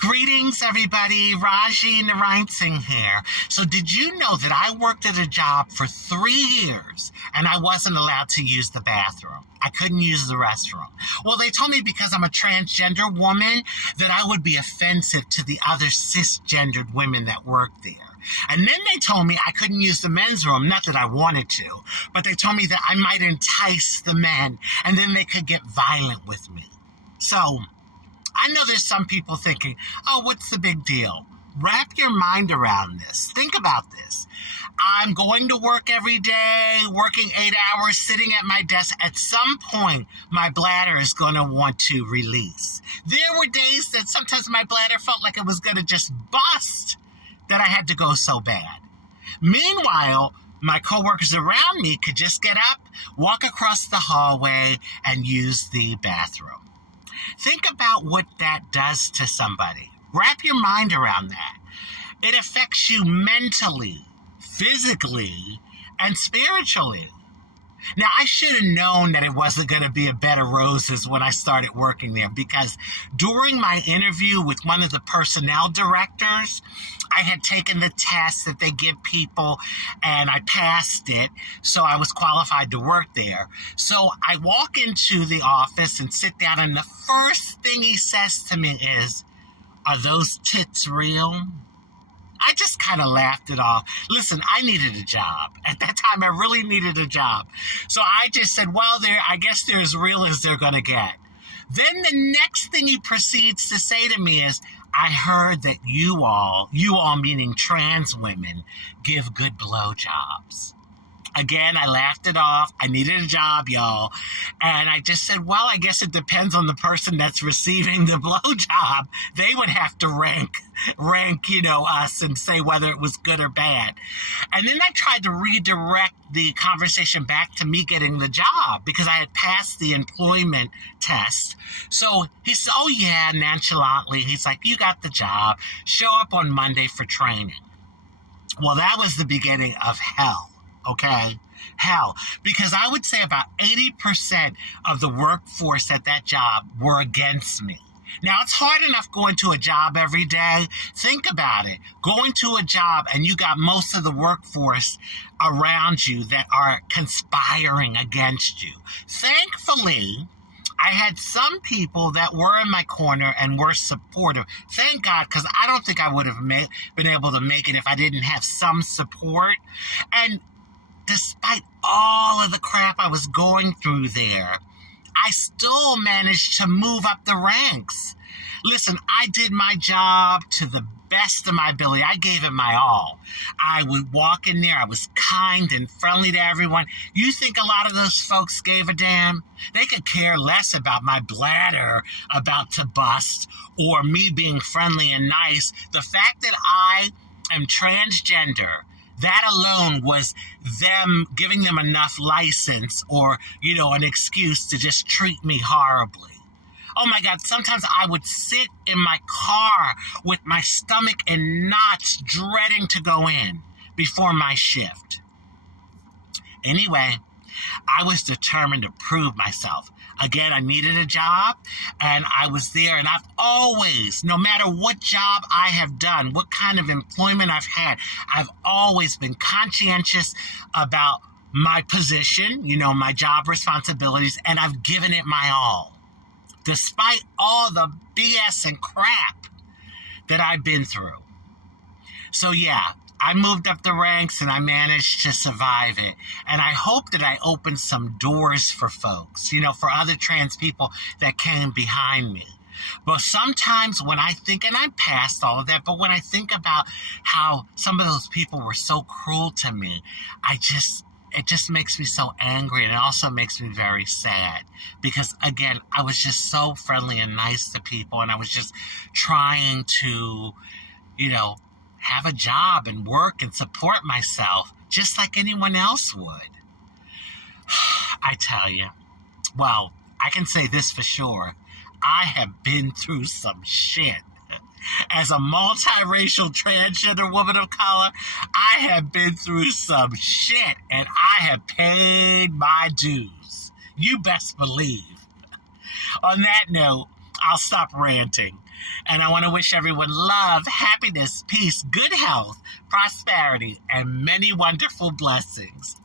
Greetings, everybody. Rajee Narinesingh here. So did you know that I worked at a job for 3 years and I wasn't allowed to use the bathroom? I couldn't use the restroom. Well, they told me because I'm a transgender woman that I would be offensive to the other cisgendered women that worked there. And then they told me I couldn't use the men's room, not that I wanted to, but they told me that I might entice the men and then they could get violent with me. So I know there's some people thinking, oh, what's the big deal? Wrap your mind around this. Think about this. I'm going to work every day, working 8 hours, sitting at my desk. At some point, my bladder is going to want to release. There were days that sometimes my bladder felt like it was going to just bust, that I had to go so bad. Meanwhile, my coworkers around me could just get up, walk across the hallway, and use the bathroom. Think about what that does to somebody. Wrap your mind around that. It affects you mentally, physically, and spiritually. Now, I should have known that it wasn't going to be a bed of roses when I started working there, because during my interview with one of the personnel directors, I had taken the test that they give people and I passed it, so I was qualified to work there. So I walk into the office and sit down, and the first thing he says to me is, "Are those tits real?" I just kind of laughed it off. Listen, I needed a job. At that time, I really needed a job. So I just said, well, I guess they're as real as they're going to get. Then the next thing he proceeds to say to me is, I heard that you all meaning trans women, give good blowjobs. Again, I laughed it off. I needed a job, y'all. And I just said, well, I guess it depends on the person that's receiving the blowjob. They would have to rank, us and say whether it was good or bad. And then I tried to redirect the conversation back to me getting the job because I had passed the employment test. So he said, oh yeah, nonchalantly. He's like, you got the job. Show up on Monday for training. Well, that was the beginning of hell. Okay? Hell. Because I would say about 80% of the workforce at that job were against me. Now, it's hard enough going to a job every day. Think about it. Going to a job and you got most of the workforce around you that are conspiring against you. Thankfully, I had some people that were in my corner and were supportive. Thank God, because I don't think I would have been able to make it if I didn't have some support. And despite all of the crap I was going through there, I still managed to move up the ranks. Listen, I did my job to the best of my ability. I gave it my all. I would walk in there. I was kind and friendly to everyone. You think a lot of those folks gave a damn? They could care less about my bladder about to bust or me being friendly and nice. The fact that I am transgender, that alone was them giving them enough license or, an excuse to just treat me horribly. Oh my God, sometimes I would sit in my car with my stomach in knots, dreading to go in before my shift. Anyway, I was determined to prove myself. Again, I needed a job, and I was there, and I've always, no matter what job I have done, what kind of employment I've had, I've always been conscientious about my position, my job responsibilities, and I've given it my all, despite all the BS and crap that I've been through. So yeah, I moved up the ranks and I managed to survive it. And I hope that I opened some doors for folks, for other trans people that came behind me. But sometimes when I think, and I'm past all of that, but when I think about how some of those people were so cruel to me, it just makes me so angry, and it also makes me very sad because, again, I was just so friendly and nice to people, and I was just trying to, have a job and work and support myself just like anyone else would. I tell you, well, I can say this for sure. I have been through some shit. As a multiracial transgender woman of color, I have been through some shit, and I have paid my dues. You best believe. On that note, I'll stop ranting. And I want to wish everyone love, happiness, peace, good health, prosperity, and many wonderful blessings.